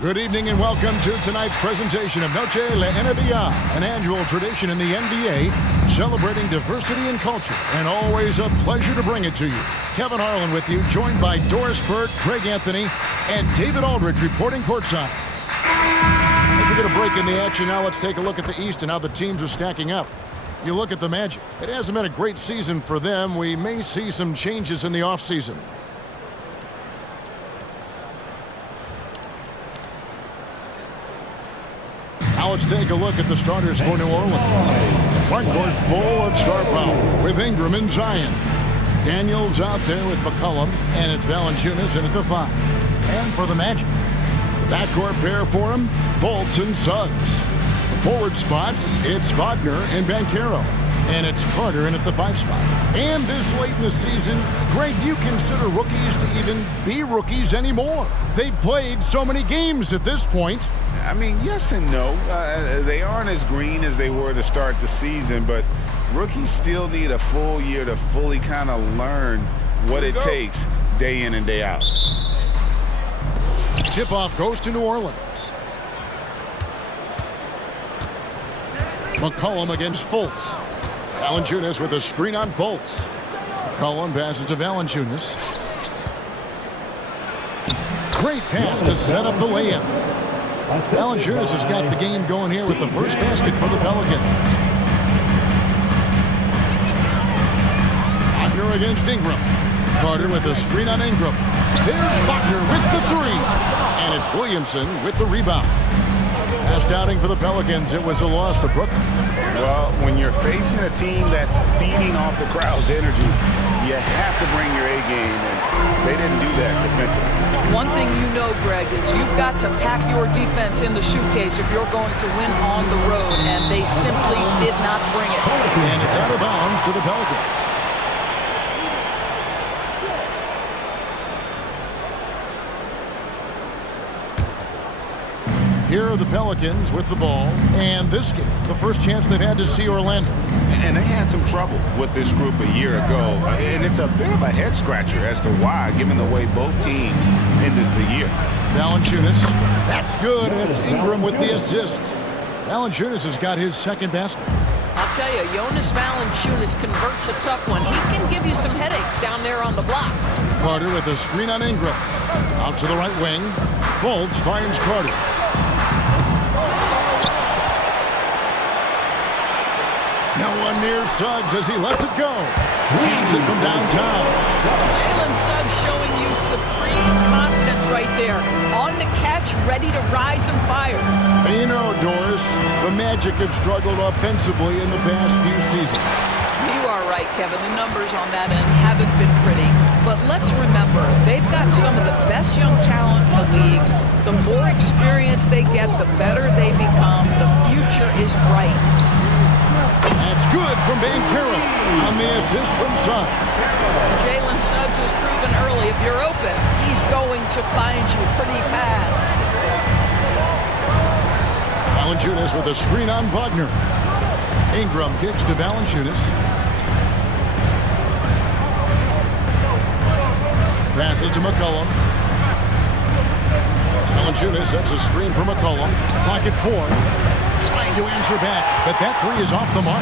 Good evening and welcome to tonight's presentation of Noche La NBA, an annual tradition in the NBA celebrating diversity and culture, and always a pleasure to bring it to you. Kevin Harlan with you, joined by Doris Burt, Greg Anthony, and David Aldridge reporting courtside. As we get a break in the action now, let's take a look at the East and how the teams are stacking up. You look at the Magic. It hasn't been a great season for them. We may see some changes in the offseason. Now let's take a look at the starters for New Orleans. Front court full of star power with Ingram and Zion. Daniels out there with McCollum, and it's Valanciunas in at the 5. And for the Magic, the backcourt pair for him, Fultz and Suggs. The forward spots, it's Wagner and Banchero. And it's Carter in at the 5 spot. And this late in the season, Greg, you consider rookies to even be rookies anymore. They've played so many games at this point. I mean, yes and no. They aren't as green as they were to start the season, but rookies still need a full year to fully kind of learn what it takes day in and day out. Tip-off goes to New Orleans. McCollum against Fultz. Valanciunas with a screen on Fultz. McCollum passes to Valanciunas. Great pass to set up the layup. Valanciunas has got the game going here with the first basket for the Pelicans. Wagner against Ingram. Carter with a screen on Ingram. There's Wagner with the 3. And it's Williamson with the rebound. Last outing for the Pelicans, it was a loss to Brooklyn. Well, when you're facing a team that's feeding off the crowd's energy, you have to bring your A game, and they didn't do that defensively. One thing you know, Greg, is you've got to pack your defense in the suitcase if you're going to win on the road, and they simply did not bring it. And it's out of bounds to the Pelicans. Here are the Pelicans with the ball, and this game, the first chance they've had to see Orlando. And they had some trouble with this group a year ago, and it's a bit of a head-scratcher as to why, given the way both teams ended the year. Valanciunas, that's good, and it's Ingram with the assist. Valanciunas has got his second basket. I'll tell you, Jonas Valanciunas converts a tough one. He can give you some headaches down there on the block. Carter with a screen on Ingram. Out to the right wing. Fultz finds Carter. No one near Suggs as he lets it go. Hands it from downtown. Jalen Suggs showing you supreme confidence right there. On the catch, ready to rise and fire. And you know, Doris, the Magic have struggled offensively in the past few seasons. You are right, Kevin. The numbers on that end haven't been pretty. But let's remember, they've got some of the best young talent in the league. The more experience they get, the better they become. The future is bright. That's good from Banchero on the assist from Suggs. Jalen Suggs has proven early, if you're open, he's going to find you. Pretty pass. Valanciunas with a screen on Wagner. Ingram kicks to Valanciunas. Passes to McCollum. Valanciunas sets a screen for McCollum. Clock at 4. Trying to answer back, but that 3 is off the mark.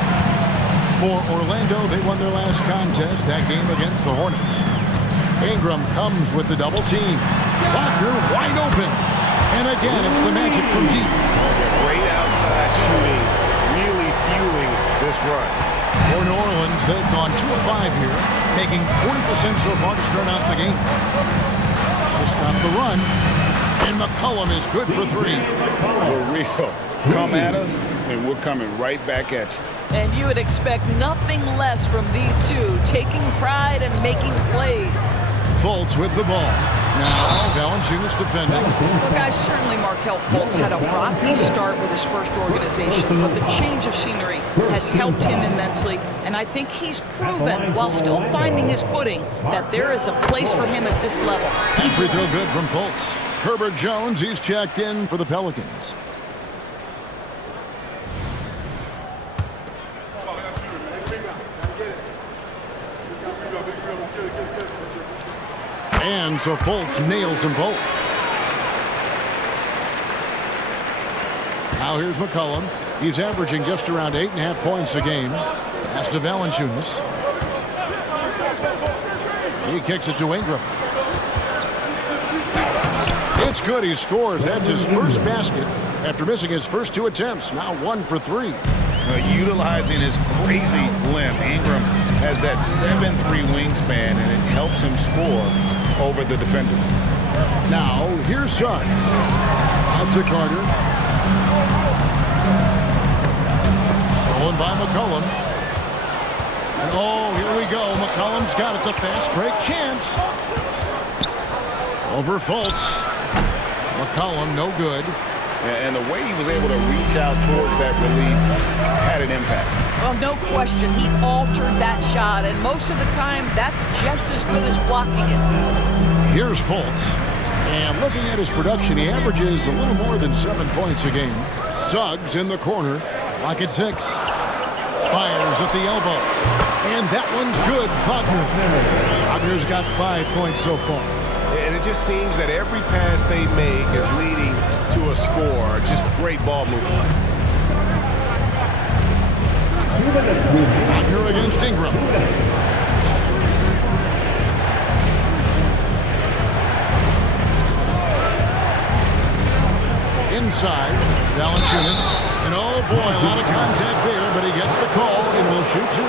For Orlando, they won their last contest, that game against the Hornets. Ingram comes with the double team. Wagner wide open. And again, it's the Magic from deep. Great outside shooting, really fueling this run. For New Orleans, they've gone 2 of 5 here, making 40% so far to start out the game. To stop the run, and McCollum is good for 3. We're real. Come at us, and we're coming right back at you. And you would expect nothing less from these two, taking pride and making plays. Fultz with the ball. Now, Valanciunas defending. Look, guys, certainly Markelle Fultz had a rocky start with his first organization, but the change of scenery has helped him immensely, and I think he's proven, while still finding his footing, that there is a place for him at this level. And free throw good from Fultz. Herbert Jones, he's checked in for the Pelicans. And so Fultz nails them both. Now here's McCollum. He's averaging just around 8.5 points a game. Pass to Valanciunas. He kicks it to Ingram. It's good. He scores. That's his first basket after missing his first 2 attempts. Now 1 for 3. Utilizing his crazy length, Ingram has that 7'3" wingspan, and it helps him score over the defender. Now, here's Suggs. Out to Carter. Stolen by McCollum. And oh, here we go. McCollum's got it. The fast break chance. Over Fultz. McCollum, no good. And the way he was able to reach out towards that release had an impact. Well, no question. He altered that shot, and most of the time, that's just as good as blocking it. Here's Fultz. And looking at his production, he averages a little more than 7 points a game. Suggs in the corner. Lock at 6. Fires at the elbow. And that one's good. Wagner. Wagner's got 5 points so far. And it just seems that every pass they make is leading to a score. Just great ball movement. Wagner against Ingram. Inside, Valanciunas. And oh boy, a lot of contact there, but he gets the call and will shoot 2.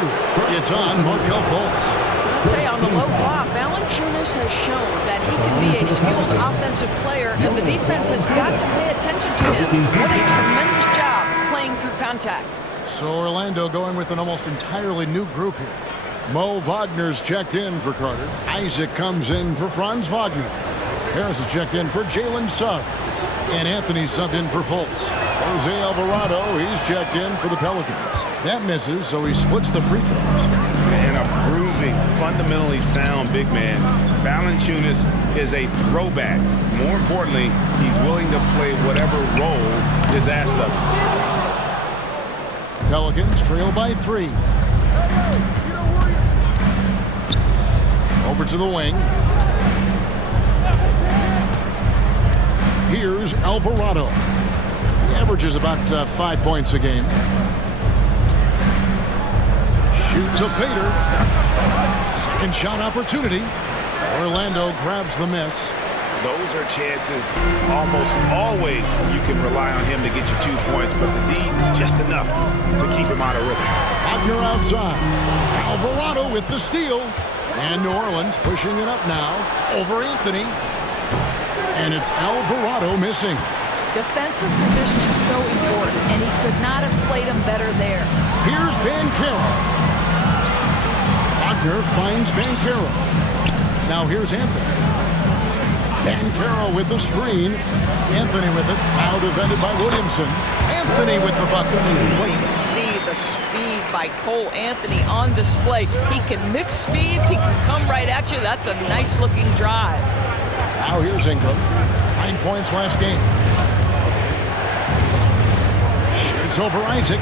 It's on Markelle Fultz. I'll tell you, on the low block, Valanciunas has shown that he can be a skilled offensive player, and the defense has got to pay attention to him. What a tremendous job playing through contact. So Orlando going with an almost entirely new group here. Mo Wagner's checked in for Carter. Isaac comes in for Franz Wagner. Harris is checked in for Jalen Suggs. And Anthony subbed in for Fultz. Jose Alvarado, he's checked in for the Pelicans. That misses, so he splits the free throws. And a bruising, fundamentally sound big man. Valanciunas is a throwback. More importantly, he's willing to play whatever role is asked of him. Pelicans trail by 3. Over to the wing. Here's Alvarado. He averages about 5 points a game. Shoots a fader. Second shot opportunity. Orlando grabs the miss. Those are chances almost always you can rely on him to get you 2 points, but the D just enough to keep him out of rhythm. Wagner outside. Alvarado with the steal. And New Orleans pushing it up now over Anthony. And it's Alvarado missing. Defensive positioning is so important, and he could not have played him better there. Here's Banchero. Wagner finds Banchero. Now here's Anthony. Banchero with the screen. Anthony with it. Now defended by Williamson. Anthony with the bucket. Well, you can see the speed by Cole Anthony on display. He can mix speeds. He can come right at you. That's a nice-looking drive. Now here's Ingram. 9 points last game. Shoots over Isaac.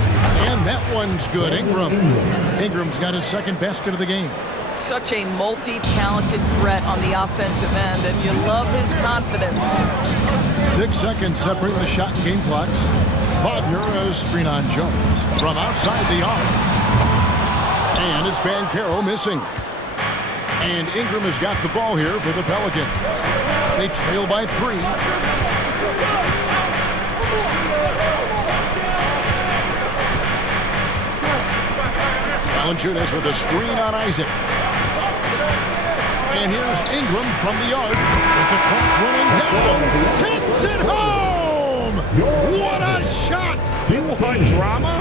And that one's good. Ingram's got his second basket of the game. Such a multi-talented threat on the offensive end, and you love his confidence. 6 seconds separating the shot and game clocks. Wagner has screen on Jones from outside the arc. And it's Banchero missing. And Ingram has got the ball here for the Pelicans. They trail by 3. Valanciunas with a screen on Isaac. And here's Ingram from the arc with the clock running down. Takes it home! What a shot! You want drama?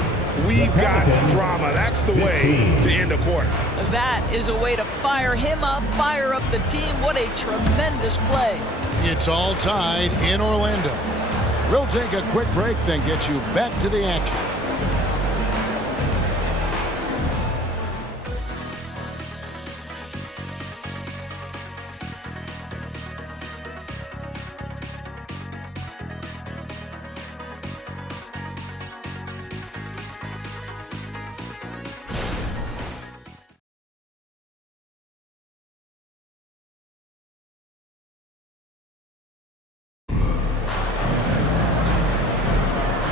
We've got drama. That's the way to end a quarter. That is a way to fire him up, fire up the team. What a tremendous play. It's all tied in Orlando. We'll take a quick break, then get you back to the action.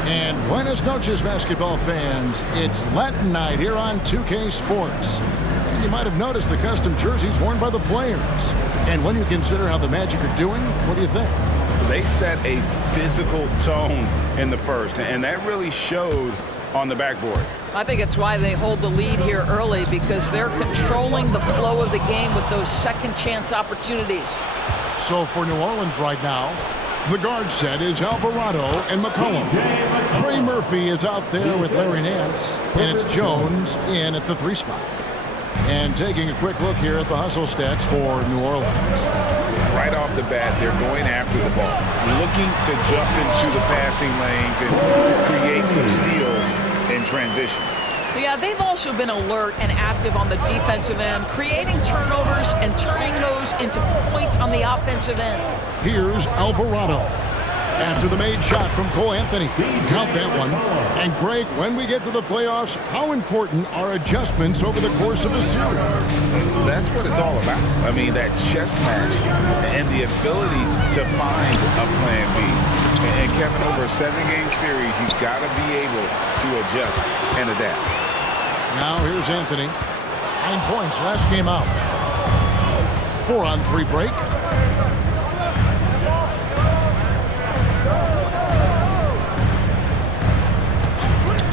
And buenas noches, basketball fans. It's Latin night here on 2K Sports. And you might have noticed the custom jerseys worn by the players. And when you consider how the Magic are doing, what do you think? They set a physical tone in the first, and that really showed on the backboard. I think it's why they hold the lead here early, because they're controlling the flow of the game with those second chance opportunities. So for New Orleans right now, the guard set is Alvarado and McCollum. Trey Murphy is out there with Larry Nance, and it's Jones in at the 3 spot. And taking a quick look here at the hustle stats for New Orleans. Right off the bat, they're going after the ball, looking to jump into the passing lanes and create some steals in transition. Yeah, they've also been alert and active on the defensive end, creating turnovers and turning those into points on the offensive end. Here's Alvarado. After the made shot from Cole Anthony. Count that one. And Greg, when we get to the playoffs, how important are adjustments over the course of a series? That's what it's all about. I mean, that chess match and the ability to find a plan B. And Kevin, over a 7-game series, you've got to be able to adjust and adapt. Now here's Anthony. 9 points last game out. 4-on-3 break.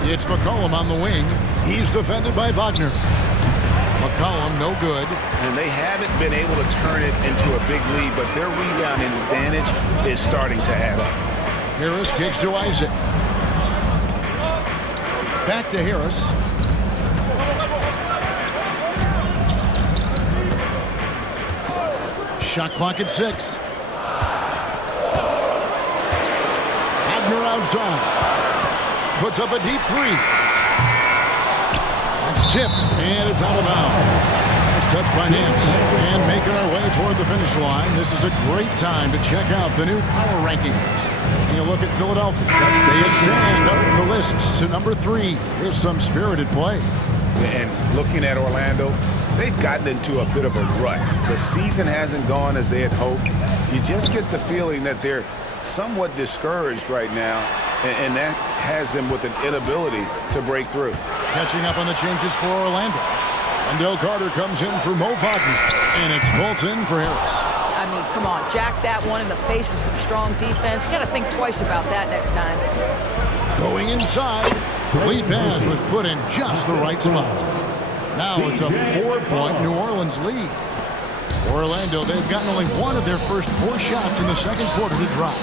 It's McCollum on the wing. He's defended by Wagner. McCollum, no good. And they haven't been able to turn it into a big lead, but their rebounding advantage is starting to add up. Harris kicks to Isaac. Back to Harris. Shot clock at 6. Wagner outside. Puts up a deep 3. It's tipped, and it's out of bounds. Nice touch by Nance. And making our way toward the finish line. This is a great time to check out the new power rankings. Taking a look at Philadelphia. They ascend up the lists to number 3. Here's some spirited play. And looking at Orlando, they've gotten into a bit of a rut. The season hasn't gone as they had hoped. You just get the feeling that they're somewhat discouraged right now, and that has them with an inability to break through. Catching up on the changes for Orlando. Wendell Carter comes in for Mo Wagner, and it's Fulton for Harris. I mean, come on, jack that one in the face of some strong defense. You got to think twice about that next time. Going inside, the lead pass was put in just the right spot. Now it's a 4-point New Orleans lead. Orlando, they've gotten only one of their first 4 shots in the second quarter to drop.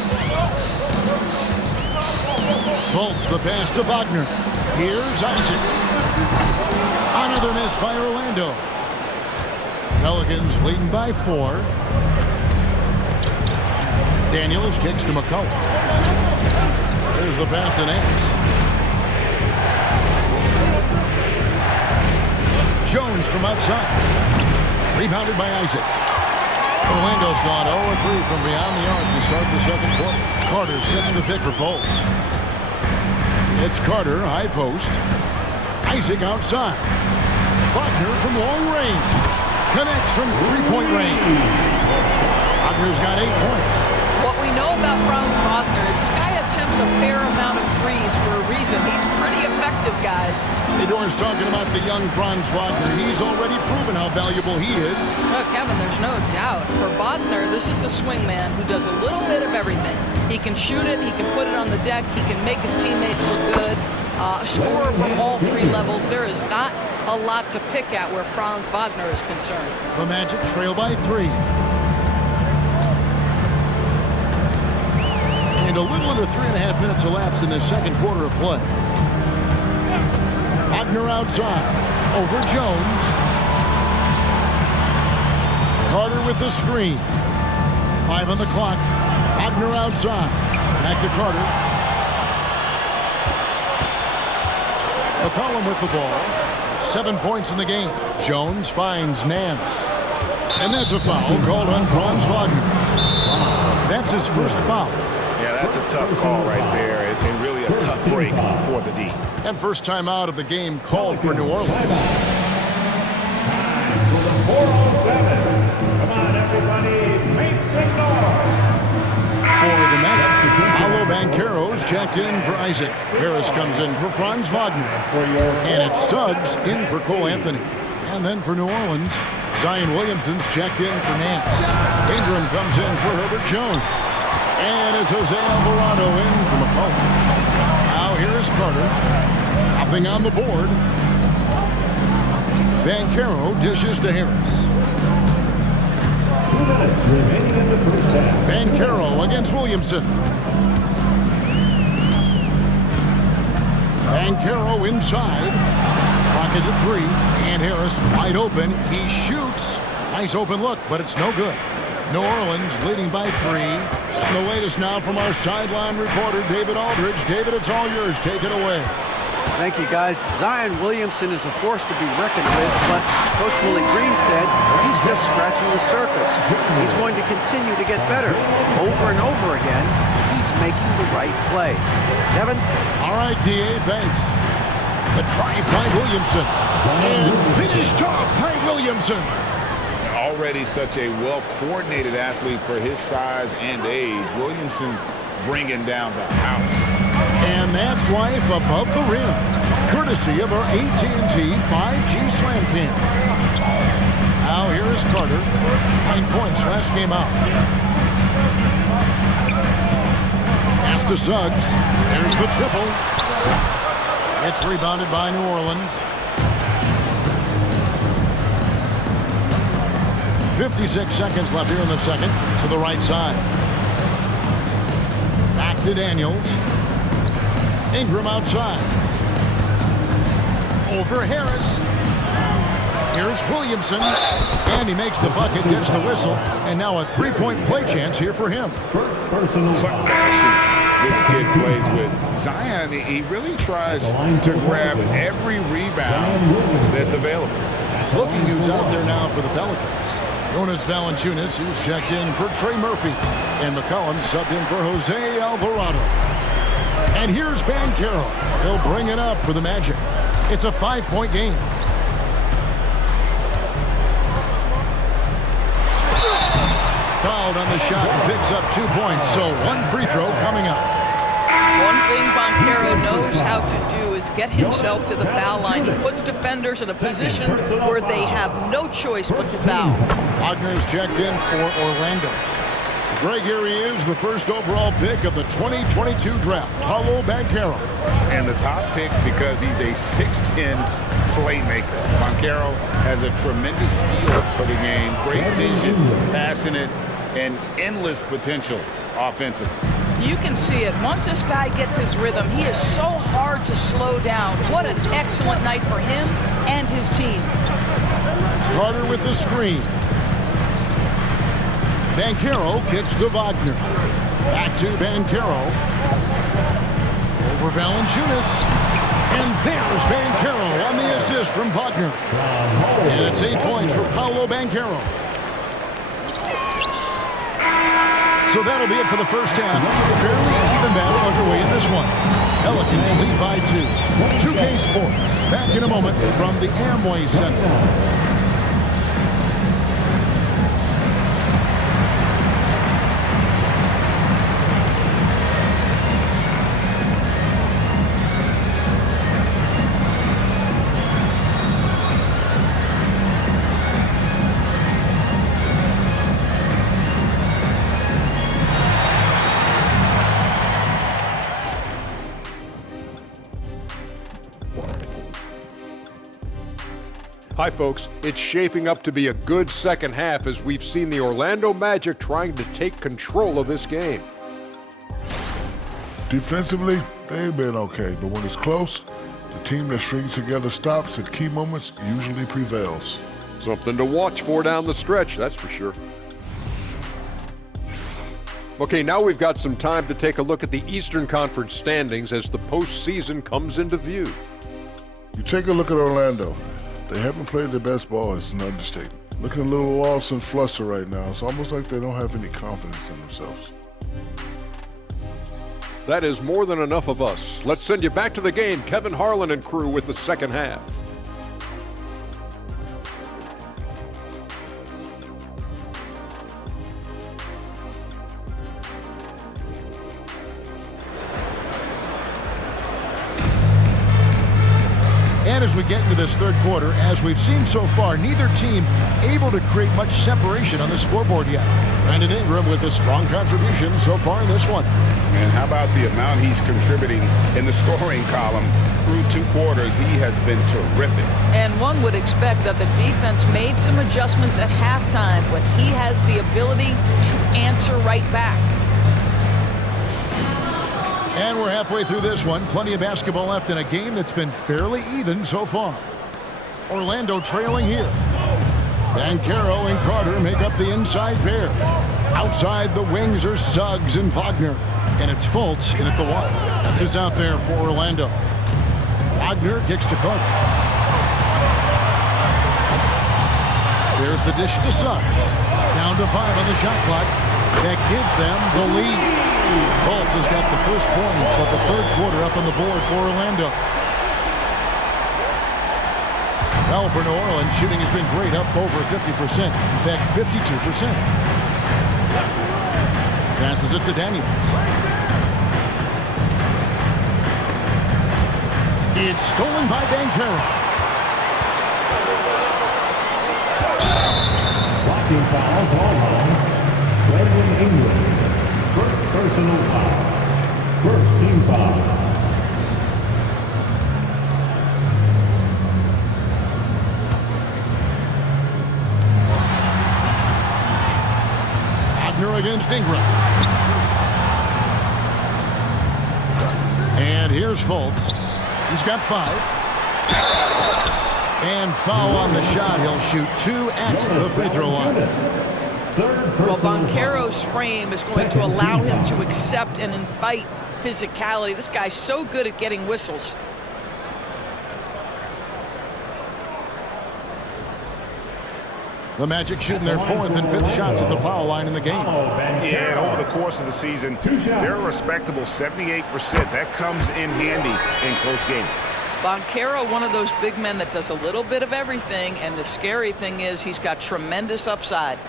Fultz the pass to Wagner. Here's Isaac. Another miss by Orlando. Pelicans leading by 4. Daniels kicks to McCollum. There's the pass to Nance. Jones from outside. Rebounded by Isaac. Orlando's gone 0-3 from beyond the arc to start the second quarter. Carter sets the pick for Fultz. It's Carter, high post. Isaac outside. Wagner from long range. Connects from 3-point range. Wagner's got 8 points. What we know about Franz Wagner is this guy attempts a fair amount of threes for a reason. He's pretty effective, guys. Hey, Doris, talking about the young Franz Wagner. He's already proven how valuable he is. Look, Kevin, there's no doubt. For Wagner, this is a swingman who does a little bit of everything. He can shoot it, he can put it on the deck, he can make his teammates look good. Scorer from all 3 levels. There is not a lot to pick at where Franz Wagner is concerned. The Magic trail by 3. And a little under 3.5 minutes elapsed in the second quarter of play. Wagner outside. Over Jones. Carter with the screen. 5 on the clock. Wagner outside. Back to Carter. McCollum with the ball. 7 points in the game. Jones finds Nance. And that's a foul called on Franz Wagner. That's his first foul. Yeah, that's a tough call right there, and really a tough break for the D. And first time out of the game called for New Orleans. 4-on-7. Come on, everybody, make some noise. For the Magic, Paolo Banchero's checked in for Isaac. Harris comes in for Franz Wagner. And it's Suggs in for Cole Anthony. And then for New Orleans, Zion Williamson's checked in for Nance. Ingram comes in for Herbert Jones. And it's Jose Alvarado in for McCollum. Now here is Carter. Nothing on the board. Banchero dishes to Harris. 2 minutes remaining in the first half. Banchero against Williamson. Banchero inside. Clock is at 3. And Harris wide open. He shoots. Nice open look, but it's no good. New Orleans leading by 3. And the latest now from our sideline reporter, David Aldridge. David, it's all yours. Take it away. Thank you, guys. Zion Williamson is a force to be reckoned with, but Coach Willie Green said he's just scratching the surface. He's going to continue to get better. Over and over again, he's making the right play. Kevin? All right, D.A., thanks. The try by Williamson. And finished off by Williamson. Already such a well-coordinated athlete for his size and age. Williamson bringing down the house. And that's life above the rim, courtesy of our AT&T 5G Slam Cam. Now here is Carter. 9 points last game out. Pass to Suggs. There's the triple. It's rebounded by New Orleans. 56 seconds left here in the second. To the right side. Back to Daniels. Ingram outside. Over Harris. Here's Williamson. And he makes the bucket, gets the whistle. And now a three-point play chance here for him. What passion this kid plays with. Zion, he really tries to grab every rebound that's available. Looking who's out there now for the Pelicans. Jonas Valanciunas, who's checked in for Trey Murphy. And McCollum subbed in for Jose Alvarado. And here's Banchero. He'll bring it up for the Magic. It's a 5-point game. Fouled on the shot and picks up 2 points. So 1 free throw coming up. One thing Banchero knows how to do is get himself to the foul line. He puts defenders in a position where they have no choice but to foul. Wagner's checked in for Orlando. Greg, here he is, the first overall pick of the 2022 draft, Paolo Banchero. And the top pick because he's a 6'10 playmaker. Banchero has a tremendous feel for the game, great vision, passionate, and endless potential offensively. You can see it. Once this guy gets his rhythm, he is so hard to slow down. What an excellent night for him and his team. Carter with the screen. Banchero kicks to Wagner. Back to Banchero. Over Valanciunas. And there's Banchero on the assist from Wagner. And it's 8 points for Paolo Banchero. So that'll be it for the first half. Fairly even battle underway in this one. Pelicans lead by 2. 2K Sports. Back in a moment from the Amway Center. Hi folks, it's shaping up to be a good second half as we've seen the Orlando Magic trying to take control of this game. Defensively, they've been okay, but when it's close, the team that strings together stops at key moments usually prevails. Something to watch for down the stretch, that's for sure. Okay, now we've got some time to take a look at the Eastern Conference standings as the postseason comes into view. You take a look at Orlando. They haven't played their best ball, it's an understatement. Looking a little lost and flustered right now. It's almost like they don't have any confidence in themselves. That is more than enough of us. Let's send you back to the game, Kevin Harlan and crew with the second half. And as we get into this third quarter, as we've seen so far, neither team able to create much separation on the scoreboard yet. Brandon Ingram with a strong contribution so far in this one. And how about the amount he's contributing in the scoring column? Through 2 quarters, he has been terrific. And one would expect that the defense made some adjustments at halftime, but he has the ability to answer right back. And we're halfway through this one. Plenty of basketball left in a game that's been fairly even so far. Orlando trailing here. Banchero and Carter make up the inside pair. Outside the wings are Suggs and Wagner. And it's Fultz in at the 1. That's who's out there for Orlando. Wagner kicks to Carter. There's the dish to Suggs. Down to 5 on the shot clock. That gives them the lead. Fultz has got the first points of the third quarter up on the board for Orlando. Well, for New Orleans, shooting has been great, up over 50%. In fact, 52%. Passes it to Daniels. It's stolen by Banchero. Blocking foul, ball line. Brandon Ingram. First personal foul. First team foul. Wagner against Ingram. And here's Fultz. He's got 5. And foul on the shot. He'll shoot 2 at the free throw line. Well, Banchero's frame is going to allow him to accept and invite physicality. This guy's so good at getting whistles. The Magic shooting their 4th and 5th shots at the foul line in the game. Yeah, and over the course of the season, they're a respectable 78%. That comes in handy in close games. Banchero, one of those big men that does a little bit of everything, and the scary thing is he's got tremendous upside.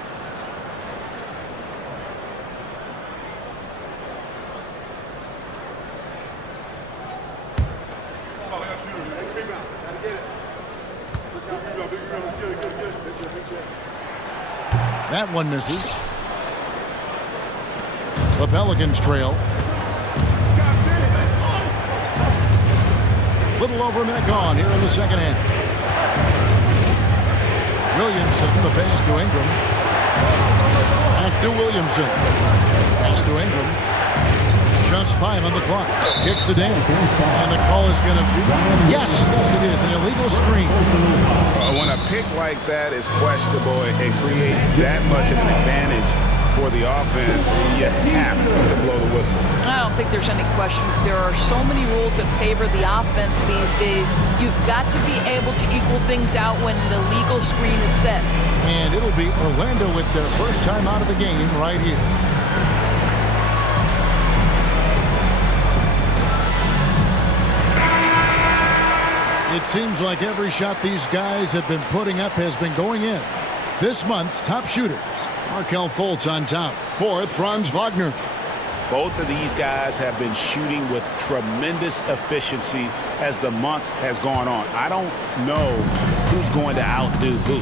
That one misses. The Pelicans trail. Little over a minute gone here in the second half. Williamson, the pass to Ingram. Back to Williamson. Pass to Ingram. Just 5 on the clock. Kicks to Daniels. And the call is going to be, yes, it is, an illegal screen. When a pick like that is questionable, it creates that much of an advantage for the offense. You have to blow the whistle. I don't think there's any question. There are so many rules that favor the offense these days. You've got to be able to equal things out when an illegal screen is set. And it'll be Orlando with their first time out of the game right here. It seems like every shot these guys have been putting up has been going in. This month's top shooters. Markelle Fultz on top. 4th, Franz Wagner. Both of these guys have been shooting with tremendous efficiency as the month has gone on. I don't know who's going to outdo who.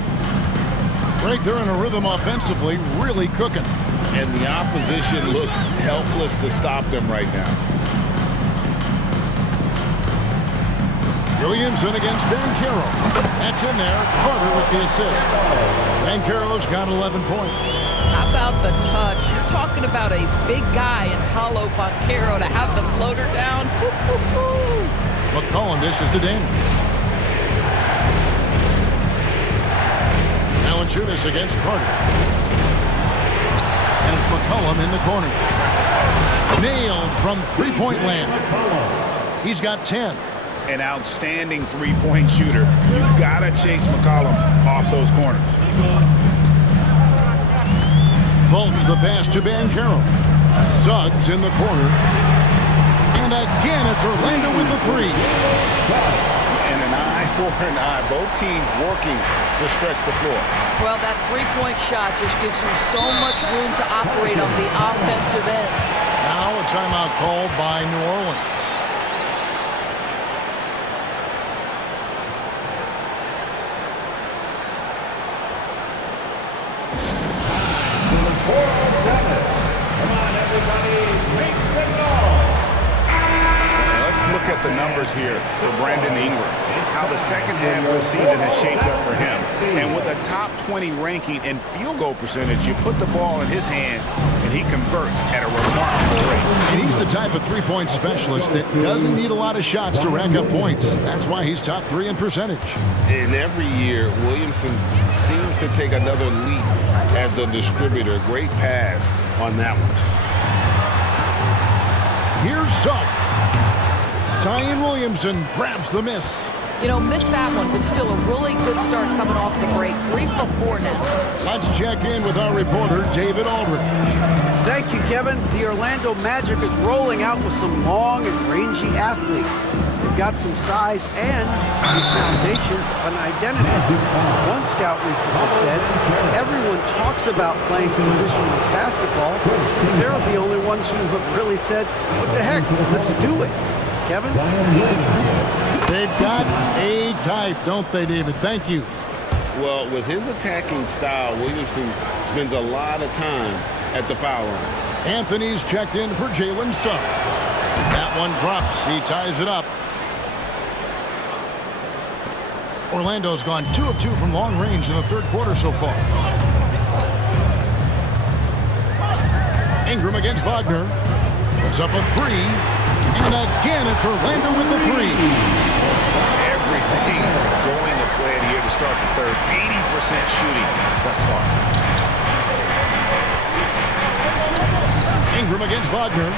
Right, they're in a rhythm offensively, really cooking. And the opposition looks helpless to stop them right now. Williamson against Banchero. That's in there. Carter with the assist. Banchero's got 11 points. How about the touch? You're talking about a big guy in Paolo Banchero to have the floater down. McCollum dishes to Daniels. Valanciunas against Carter. And it's McCollum in the corner. Nailed from three-point land. He's got 10. An outstanding three-point shooter. You gotta chase McCollum off those corners. Fultz the pass to Banchero. Suggs in the corner. And again, it's Orlando with the 3. And an eye for an eye. Both teams working to stretch the floor. Well, that three-point shot just gives you so much room to operate on the offensive end. Now a timeout called by New Orleans. at the numbers here for Brandon Ingram, how the second half of the season has shaped up for him. And with a top 20 ranking in field goal percentage, you put the ball in his hands, and he converts at a remarkable rate. And he's the type of three-point specialist that doesn't need a lot of shots to rack up points. That's why he's top 3 in percentage. And every year, Williamson seems to take another leap as a distributor. Great pass on that one. Here's Suggs. Zion Williamson grabs the miss. You know, missed that one, but still a really good start coming off the break. 3 for 4 now. Let's check in with our reporter, David Aldridge. Thank you, Kevin. The Orlando Magic is rolling out with some long and rangy athletes. They've got some size and the foundations of an identity. One scout recently said, everyone talks about playing positionless basketball. They're the only ones who have really said, what the heck, let's do it. Kevin? They've got a type, don't they, David? Thank you. Well, with his attacking style, Williamson spends a lot of time at the foul line. Anthony's checked in for Jalen Suggs. That one drops. He ties it up. Orlando's gone 2 of 2 from long range in the third quarter so far. Ingram against Wagner. Puts up a 3. And again, it's Orlando with the 3. Everything going to plan here to start the third. 80% shooting thus far. Ingram against Wagner.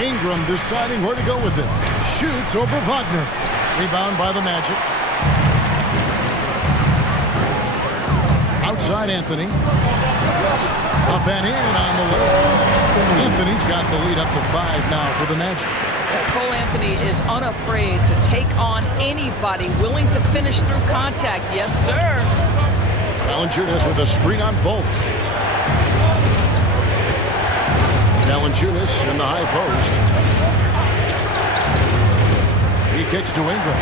Ingram deciding where to go with it. Shoots over Wagner. Rebound by the Magic. Outside Anthony. Up and in on the way. Anthony's got the lead up to 5 now for the Magic. Cole Anthony is unafraid to take on anybody willing to finish through contact. Yes, sir. Valanciunas with a screen on Fultz. Valanciunas in the high post. He kicks to Ingram.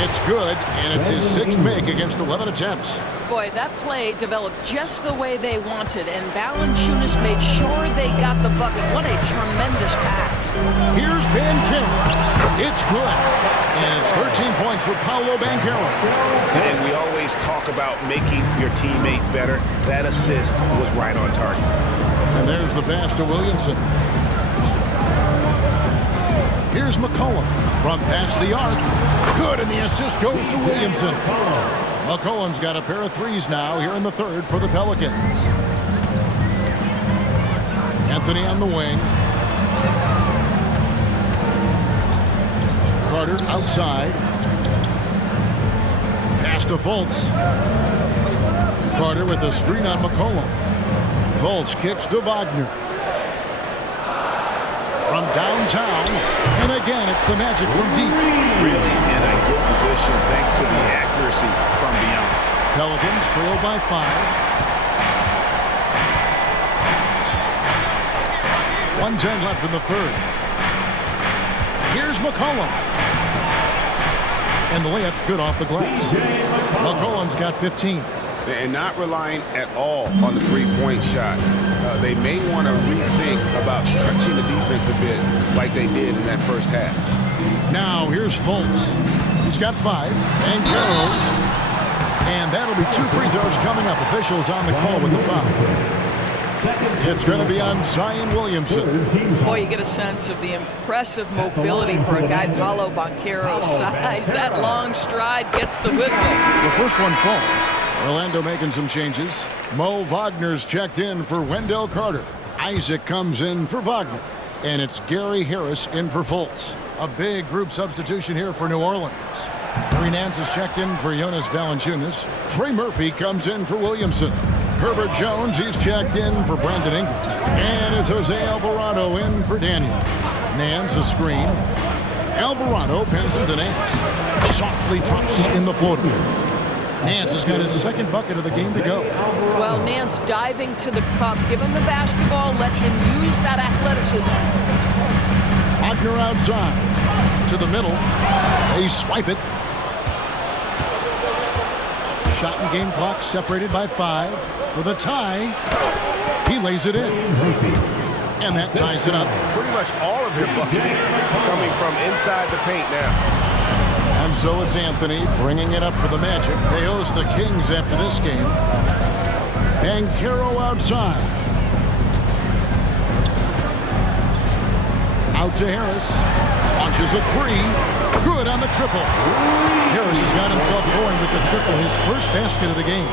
It's good, and it's his 6th make against 11 attempts. Boy, that play developed just the way they wanted, and Valanciunas made sure they got the bucket. What a tremendous pass. Here's Banchero. It's good. And it's 13 points for Paolo Banchero. And we always talk about making your teammate better. That assist was right on target. And there's the pass to Williamson. Here's McCollum from past the arc. Good, and the assist goes to Williamson. McCollum's got a pair of 3s now here in the third for the Pelicans. Anthony on the wing. Carter outside. Pass to Fultz. Carter with a screen on McCollum. Fultz kicks to Wagner. From downtown, and again, it's the Magic from deep. Really in a good position thanks to the accuracy from beyond. Pelicans trail by 5. 1:10 left in the third. Here's McCollum. And the layup's good off the glass. McCollum's got 15. And not relying at all on the three-point shot. They may want to rethink about stretching the defense a bit like they did in that first half. Now here's Fultz. He's got 5. And goes. And that'll be 2 free throws coming up. Officials on the call with the foul. It's going to be on Zion Williamson. Boy, you get a sense of the impressive mobility for a guy Paolo Banchero's size. That long stride gets the whistle. The first one falls. Orlando making some changes. Mo Wagner's checked in for Wendell Carter. Isaac comes in for Wagner. And it's Gary Harris in for Fultz. A big group substitution here for New Orleans. Larry Nance is checked in for Jonas Valanciunas. Trey Murphy comes in for Williamson. Herbert Jones, he's checked in for Brandon Ingram. And it's Jose Alvarado in for Daniels. Nance a screen. Alvarado passes to Nance. Softly drops in the floater. Nance has got his second bucket of the game to go. Well, Nance diving to the cup. Give him the basketball. Let him use that athleticism. Wagner outside. To the middle. They swipe it. Shot and game clock separated by 5. For the tie, he lays it in. And that ties it up. Pretty much all of their buckets coming from inside the paint now. And so it's Anthony bringing it up for the Magic. They host the Kings after this game. And Caro outside. Out to Harris. Launches a three. Good on the triple. Harris has got himself going with the triple, his first basket of the game.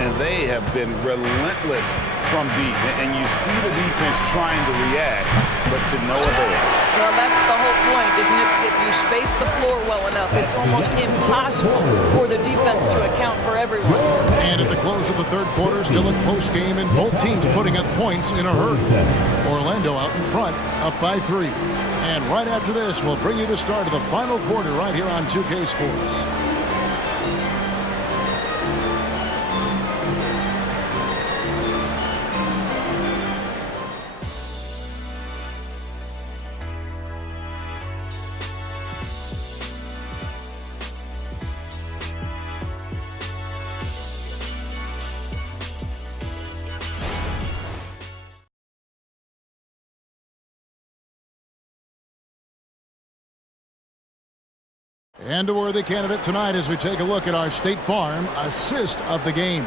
And they have been relentless from deep. And you see the defense trying to react, but to no avail. Well, that's the whole point, isn't it? If you space the floor well enough, it's almost impossible for the defense to account for everyone. And at the close of the third quarter, still a close game, and both teams putting up points in a hurry. Orlando out in front, up by 3. And right after this, we'll bring you the start of the final quarter right here on 2K Sports. And a worthy candidate tonight as we take a look at our State Farm assist of the game.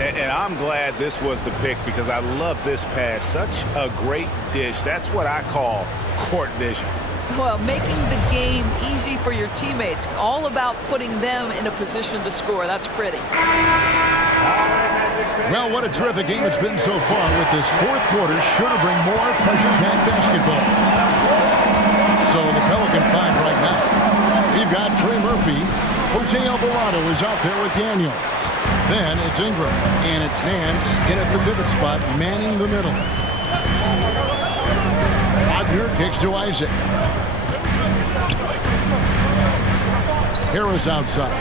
And I'm glad this was the pick because I love this pass. Such a great dish. That's what I call court vision. Well, making the game easy for your teammates. All about putting them in a position to score. That's pretty. Well, what a terrific game it's been so far with this fourth quarter. Sure to bring more pressure-packed basketball. So the Pelican 5 right now. We've got Trey Murphy. Jose Alvarado is out there with Daniels. Then it's Ingram. And it's Nance in at the pivot spot, manning the middle. Wagner kicks to Isaac. Harris outside.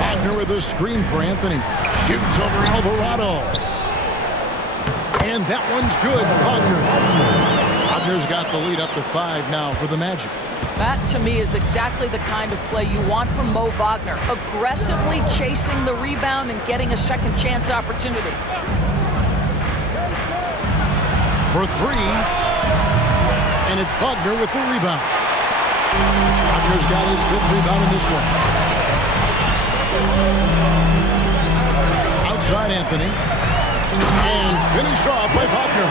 Wagner with a screen for Anthony. Shoots over Alvarado. And that one's good. Wagner. Wagner's got the lead up to 5 now for the Magic. That, to me, is exactly the kind of play you want from Mo Wagner. Aggressively chasing the rebound and getting a second chance opportunity. For 3. And it's Wagner with the rebound. Wagner's got his 5th rebound in this one. Outside Anthony. And finished off by Wagner.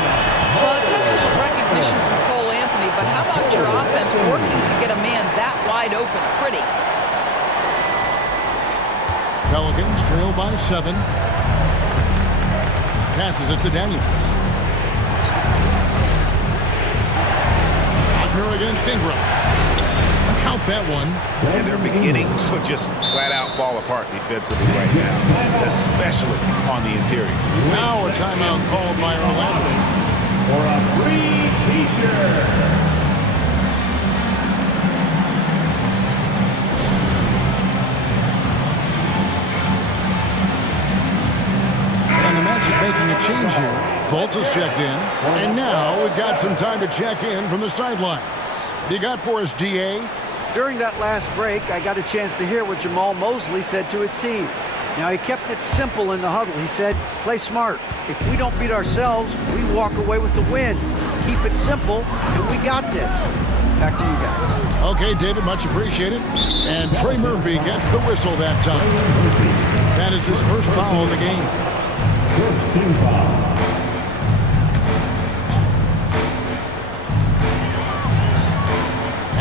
Well, it's excellent recognition from Cole Anthony, but how about your offense working to get a man that wide open? Pretty. Pelicans trail by 7. Passes it to Daniels. Wagner against Ingram. Count that one. And they're beginning to just flat out fall apart defensively right now, especially on the interior. Now a timeout called by Orlando. For a free T-shirt. And the Magic making a change here. Fultz has checked in. And now we've got some time to check in from the sidelines. You got for us, DA? During that last break, I got a chance to hear what Jamal Mosley said to his team. Now, he kept it simple in the huddle. He said, play smart. If we don't beat ourselves, we walk away with the win. Keep it simple, and we got this. Back to you guys. Okay, David, much appreciated. And Trey Murphy gets the whistle that time. That is his first foul of the game. First team foul.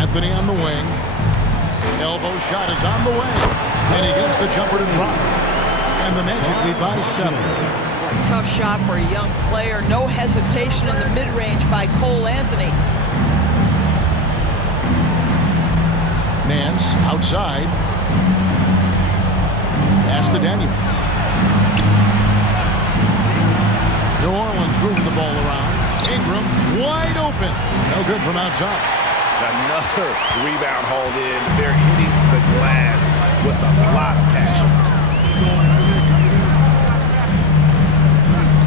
Anthony on the wing. Elbow shot is on the way. And he gets the jumper to drop. And the Magic lead by 7. A tough shot for a young player. No hesitation in the mid-range by Cole Anthony. Nance outside. Pass to Daniels. New Orleans moving the ball around. Ingram wide open. No good from outside. Another rebound hauled in. They're hitting the glass with a lot of passion.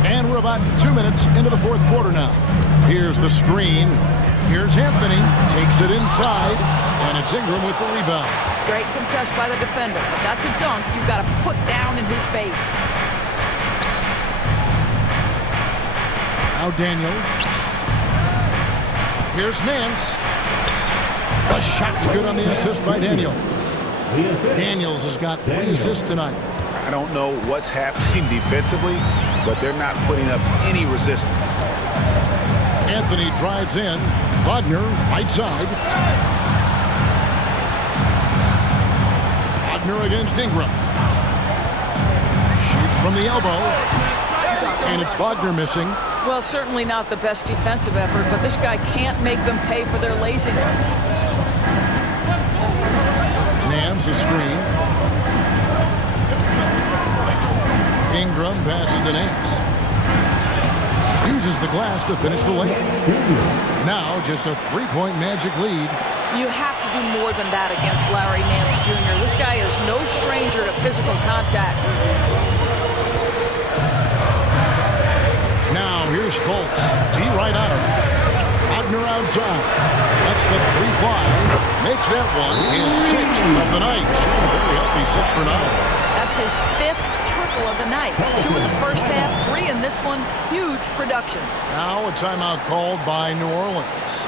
And we're about 2 minutes into the fourth quarter now. Here's the screen. Here's Anthony. Takes it inside. And it's Ingram with the rebound. Great contest by the defender. But that's a dunk you've got to put down in his face. Now Daniels. Here's Nance. The shot's good on the assist by Daniels. Daniels has got 3 assists tonight. I don't know what's happening defensively, but they're not putting up any resistance. Anthony drives in. Wagner, right side. Wagner against Ingram. Shoots from the elbow. And it's Wagner missing. Well, certainly not the best defensive effort, but this guy can't make them pay for their laziness. Nance a screen. Ingram passes to Nance. Uses the glass to finish the layup. Now just a 3-point Magic lead. You have to do more than that against Larry Nance Jr. This guy is no stranger to physical contact. Now here's Fultz. D right on him. Wagner outside. That's the 3-fly. Makes that one his 6th of the night. Shooting very healthy, 6 for 9. That's his 5th triple of the night. 2 in the first half, 3 in this one. Huge production. Now a timeout called by New Orleans.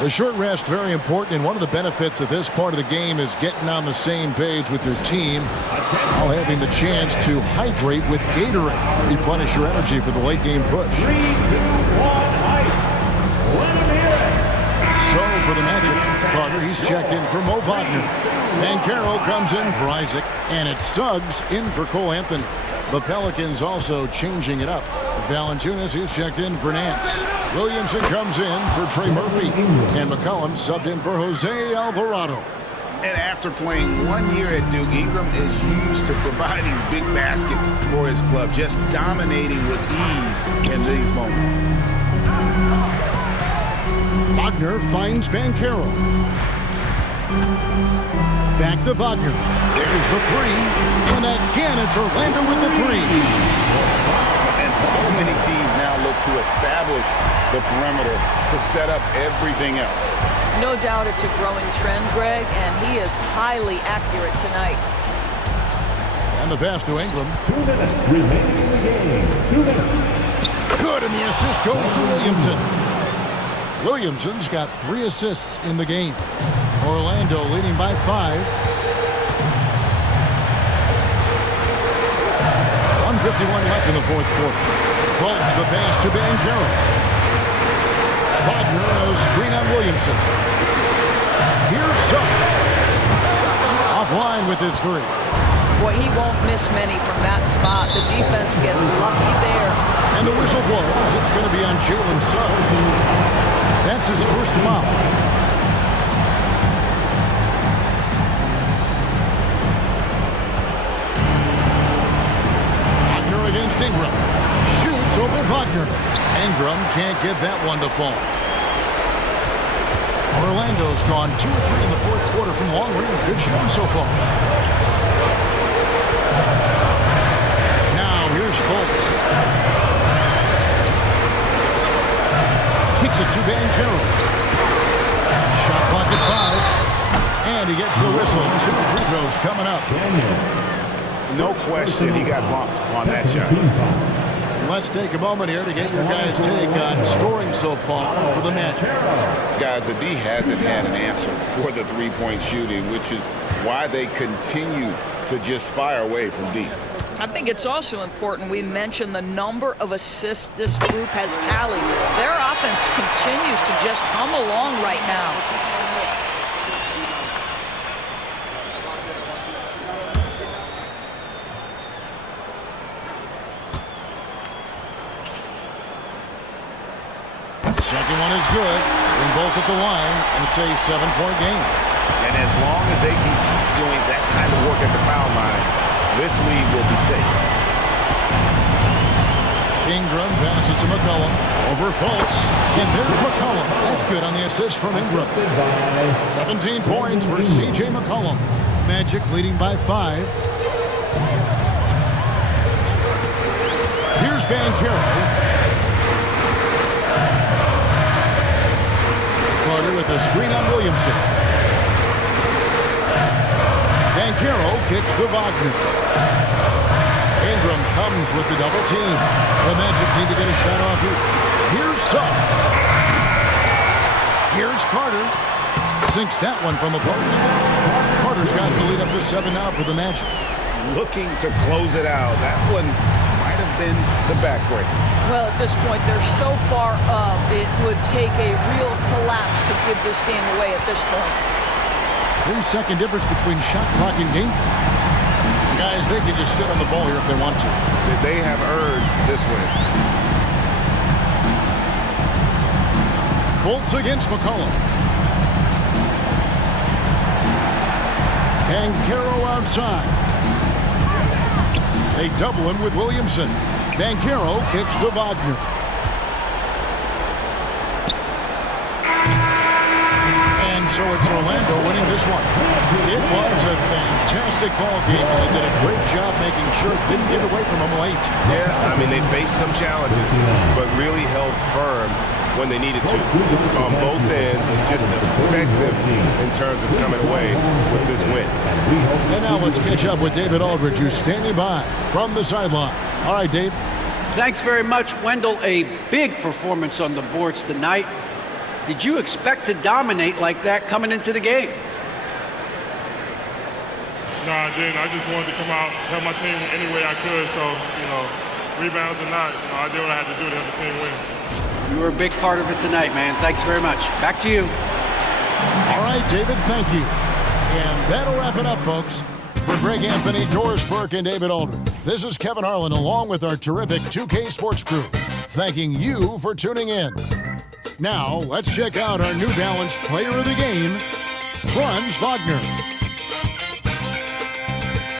The short rest very important, and one of the benefits of this part of the game is getting on the same page with your team while having the chance to hydrate with Gatorade. Replenish your energy for the late game push. 3, 2, 1, ice. Let him hear it. So for the Magic, Carter, he's checked in for Mo Wagner. Banchero comes in for Isaac, and it's Suggs in for Cole Anthony. The Pelicans also changing it up. Valanciunas, he's checked in for Nance. Williamson comes in for Trey Murphy. And McCollum subbed in for Jose Alvarado. And after playing 1 year at Duke, Ingram is used to providing big baskets for his club, just dominating with ease in these moments. Wagner finds Banchero. Back to Wagner. There's the 3. And again, it's Orlando with the 3. And so many teams now look to establish the perimeter to set up everything else. No doubt it's a growing trend, Greg, and he is highly accurate tonight. And the pass to Ingram. 2 minutes remaining in the game. 2 minutes. Good, and the assist goes to Williamson. Williamson's got 3 assists in the game. Orlando leading by 5. 1:51 left in the fourth quarter. Fultz the pass to Banchero. Wagner a screen on Williamson. Here's Suggs. Offline with his 3. Boy, he won't miss many from that spot. The defense gets lucky there. And the whistle blows. It's going to be on Jalen Suggs. That's his first foul. Wagner against Ingram. Shoots over Wagner. Ingram can't get that one to fall. Orlando's gone 2 or 3 in the fourth quarter from long range. Good shooting so far. Now here's Fultz. Kicks it to Banchero. Shot clock at 5. And he gets the whistle. 2 free throws coming up. No question he got bumped on that shot. Let's take a moment here to get your guys' take on scoring so far for the Magic. Guys, the D hasn't had an answer for the three-point shooting, which is why they continue to just fire away from deep. I think it's also important we mention the number of assists this group has tallied. Their offense continues to just hum along right now. Second one is good. In both at the line, and it's a 7-point game. And as long as they can keep doing that kind of work at the foul line, this lead will be safe. Ingram passes to McCollum. Over Fultz. And there's McCollum. That's good on the assist from Ingram. 17 points for C.J. McCollum. Magic leading by 5. Here's Banchero. Carter with a screen on Williamson. Banchero kicks to Wagner. Ingram comes with the double team. The Magic need to get a shot off here. Here's Suggs. Here's Carter. Sinks that one from the post. Carter's got the lead up to 7 now for the Magic. Looking to close it out. That one might have been the backbreaker. Well, at this point, they're so far up, it would take a real collapse to give this game away at this point. 3-second difference between shot clock and game clock. Guys, they can just sit on the ball here if they want to. They have earned this win. Fultz against McCollum. Banchero outside. They double him with Williamson. Banchero kicks to Wagner. And so it's Orlando winning this one. It was a fantastic ball game, and they did a great job making sure it didn't get away from them late. Yeah, I mean, they faced some challenges, but really held firm when they needed to on both ends, and just effective in terms of coming away with this win. And now let's catch up with David Aldridge, who's standing by from the sideline. All right, Dave. Thanks very much, Wendell. A big performance on the boards tonight. Did you expect to dominate like that coming into the game? No, I didn't. I just wanted to come out, help my team any way I could. So, rebounds or not, I did what I had to do to help the team win. You were a big part of it tonight, man. Thanks very much. Back to you. All right, David, thank you. And that'll wrap it up, folks. For Greg Anthony, Doris Burke, and David Aldridge, this is Kevin Harlan along with our terrific 2K Sports crew, thanking you for tuning in. Now, let's check out our New Balance Player of the Game, Franz Wagner.